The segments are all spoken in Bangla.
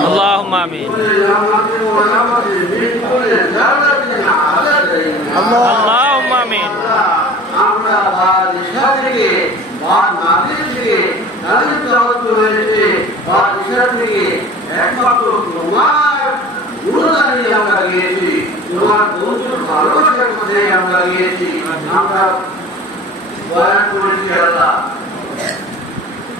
اللهم آمين كل نعمة ونعمة من كل ذرة عدد اللهم آمين আমরা বাদশাহ থেকে বা নাবিল থেকে নাবিল দাওয়াত হয়েছে বাদশাহ থেকে একমাত্র তোমার গুণগানি আমরা গিয়েছি তোমার বন্ধুর ভালোবাসার মধ্যে আমরা গিয়েছি আমরা বয়ান করেছি আল্লাহ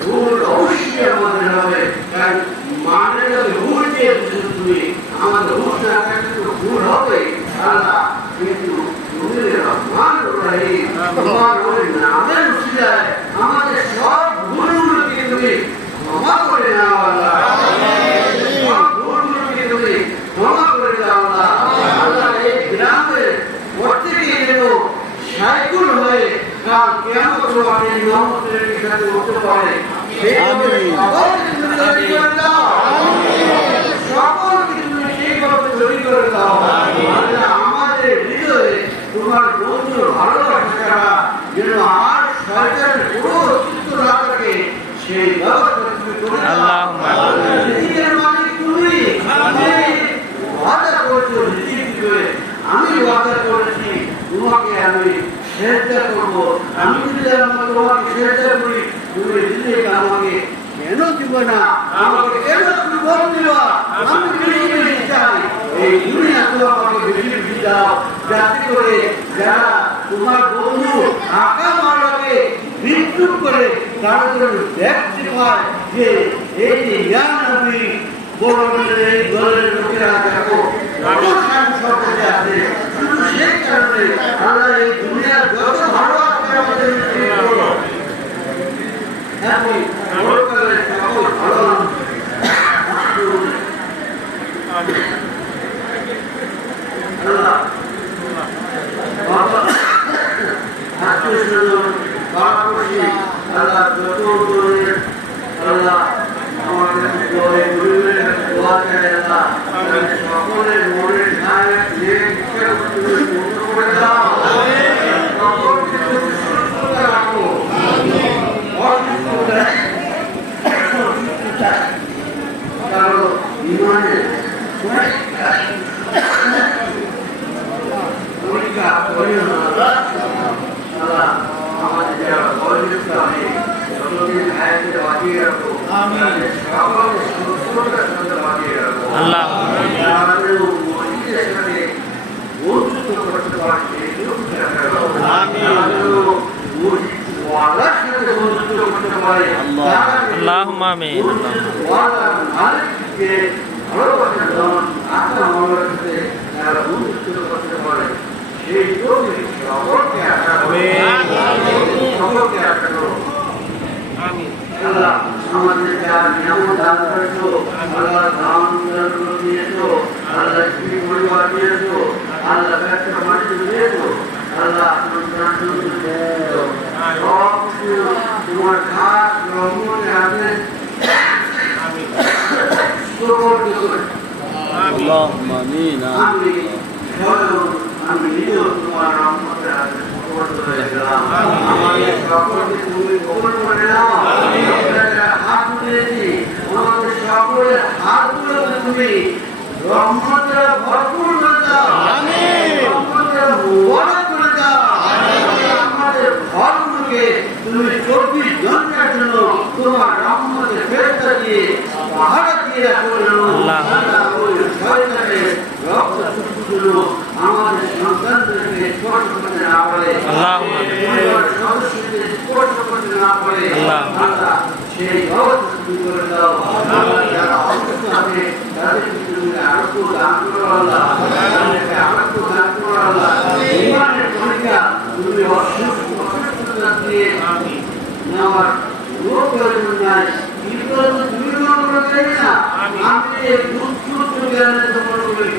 ভুল অবশ্যই আমাদের হবে কারণ মানে যদি ভুল দিয়ে বুঝে তুমি আমাদের ভুল না থাকলে তো ভুল হবে আল্লাহ কিন্তু তুমি রহমান রহিম তোমার ওই নামের উচিলায় আমাদের সব ভুলগুলোকে তুমি ক্ষমা করে নাও আল্লাহ সব ভুলগুলোকে তুমি ক্ষমা করে দাও আল্লাহ আল্লাহ এই গ্রামের প্রত্যেকেই যেন সাইকুল হয়ে সেই ব্যবস্থা তুমি করে তুমি ওয়াদা করেছ রিজিক আমি ওয়াদা করেছি, তোমাকে আমি সেজদা করব। আমি যদি আমরা তোমাকে সেজদা করি তুমি রিজিক আমাকে? কেন দিব না? আমাকে কেন তুমি বল দিবা? আমি বেশি চাই? এই দুনিয়া তো আমাকে বেশি দাও যাতে করে যারা তোমার বন্ধু আঁকা মারাকে বিদ্যুৎ করে তারা যেন দেখতে পায় যে এই জ্ঞান নবী বড় এই দলের লোকেরা দেখো কত শান সম্পর্কে আছে শুধু সেই কারণে আমরা এই দুনিয়ার যত ভালো আছে আমাদের নসিব করো। এখন পরকালে সকল ভালো আল্লাহ বাবা আত্মীয় স্বজন পাড়াপড়শি আল্লাহ যত দূরের আল্লাহ আমাদের দলে গরিবের কাছে দোয়া চাই আল্লাহ সকলের মনের ঠায় যে ইচ্ছা তুমি পূর্ণ করে দাও সকলকে তুমি সুস্থতা রাখো অসুস্থতা কারও ইমানের পরীক্ষা করিও না আল্লাহ আমাদের যারা বয়োজ্যেষ্ঠ আছে যতদিন হায়াতে বাঁচিয়ে রাখো তাদের সকলকে সুস্থতার সাথে বাঁচিয়ে রাখো আল্লাহ। আমাদের মসজিদের সাথে বন্ধুত্ব করতে পারছে লক্ষ্য রাখো আমাদের মসজিদ ওয়ালার সাথে বন্ধুত্ব করতে পারে তারা যেন আল্লাহুম্মা আমিন। মসজিদ ওয়ালার মালিককে ভালোবাসার ধন আত্মা মানবের সাথে তারা বন্ধুত্ব করতে পারে সেই জন্য সকলকে আশা করি সকলকে আশা করো আল্লাহ। আমাদের যার নিয়ম দান করেছ আল্লাহ দান দিয়েছ আল্লাহ স্ত্রী পরিবার দিয়েছ আল্লাহ ব্যবসা বাণিজ্য দিয়েছ আল্লাহ সব তোমার খাস রহমতে সকলের হাতগুলোকে তুমি রহমতের ভরপুর করে দাও রহমতের মুবারক করে দাও আমাদের ঘরগুলোকে তুমি চব্বিশ ঘণ্টার জন্য তোমার রহমতের ফেরতা দিয়ে পাহাড় দিয়ে রাখো আল্লাহ। আল্লাহ, ওই শয়তানের রক্ত চক্ষুগুলো আমাদের সন্তানদেরকে স্পর্শ করতে না পারে আল্লাহ। পরিবারের সদস্যদের স্পর্শ করতে না পারে আল্লাহ। আল্লাহ, সেই ব্যবস্থা করে দাও যারা অসুস্থ আছে তাদেরকে তুমি দান করো আল্লাহ। তাদেরকে দান করো আল্লাহ ইমানের পরীক্ষা তুমি অসুস্থ অসুস্থতা দিয়ে আমার রোগ প্রয়োজন নাই তুমি মনে করে দেবে না আমি এই জ্ঞানের জন্য করি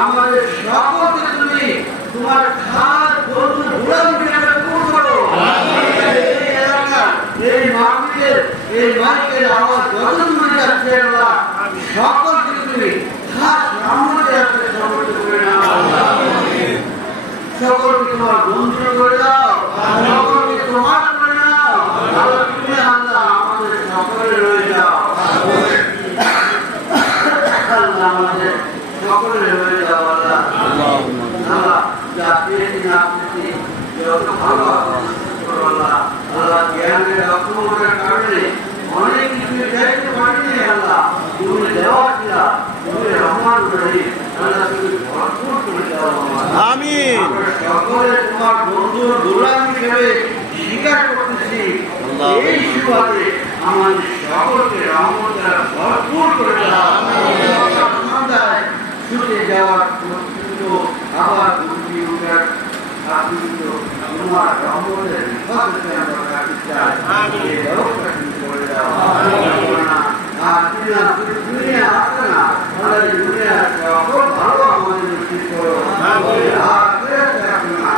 আমাদের সকলকে তোমার খাদ গরু ঘুরান এই মাহফিলের এই তুমি সকলকে তোমার বন্ধু করে দাও সকলকে তোমার করে দাও আমাদের সকলের আমরা সকলে তোমার বন্ধুর গোলাম হিসেবে স্বীকার করতেছি এই সুবাদে আমাদের সকলকে রহমতের ভরপুর করে ছুটে যাওয়ার আবার দুটি উঠার আপনি তোমার রহমতের হেফাজতে আমরা রাখতে চাই এই ব্যবস্থা তুমি করে দাও না, আর তুমি না, তুমি দুনিয়া আসবে না আমাদের দুনিয়া সকল ভালো আমাদের নসিব করো আর ফেরত রাখো না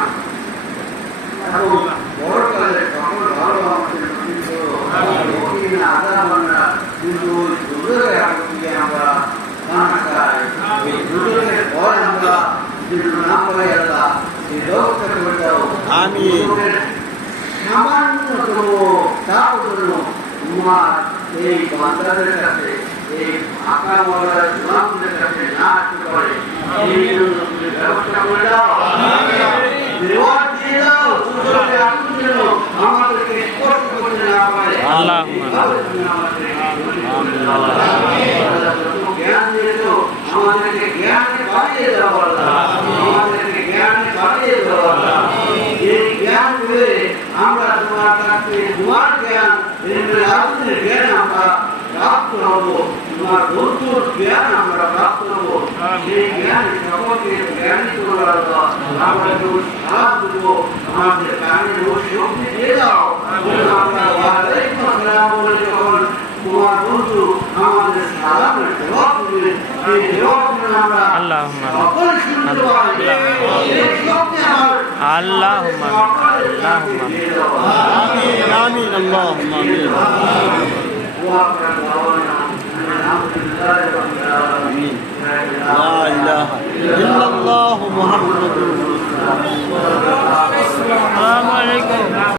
এবং বড়কালে সকল ভালো আমাদের নসিব করো ওকিল আদাব আমরা কিন্তু ওই দুজনের আগে আমরা খানা খাই এই দুজনের ভয় আমরা যদি না পাই আল্লাহ এই ব্যবস্থা করে দাও আমিন। দুজনের সামান্যতম জন্য তোমার এই বান্দাদের কাছে এই আঁকা মলার গোলামদের কাছে না আসতে পারে। এই জন্য তুমি ব্যবস্থা করে দাও। দেওয়ার দিয়ে দাও। দুজনের আগুন যেন আমাদেরকে স্পর্শ করতে না পারে। আল্লাহুম্মা। এইভাবে তুমি আমাদেরকে আল্লাহ, জ্ঞান দিয়েছ, আমাদেরকে জ্ঞানে বাড়িয়ে দাও আল্লাহ। আমাদেরকে জ্ঞানে বাড়িয়ে দাও আল্লাহ। এই জ্ঞান করে আমরা তোমার জ্ঞান আগুনের জ্ঞান আমরা প্রাপ্ত হব তোমার বন্ধুর জ্ঞান আমরা প্রাপ্ত হব সেই জ্ঞান সকলকে জ্ঞানী আমরা যেমন সাথ দেবো আমাদের কানে শক্তি দিয়ে দাও আমরা তোমার বন্ধু আমাদের সালামের জবাব দিবে সেই জবাব আল্লাহ আল্লাহ আল্লাহ আল্লাহ আসসালামু আলাইকুম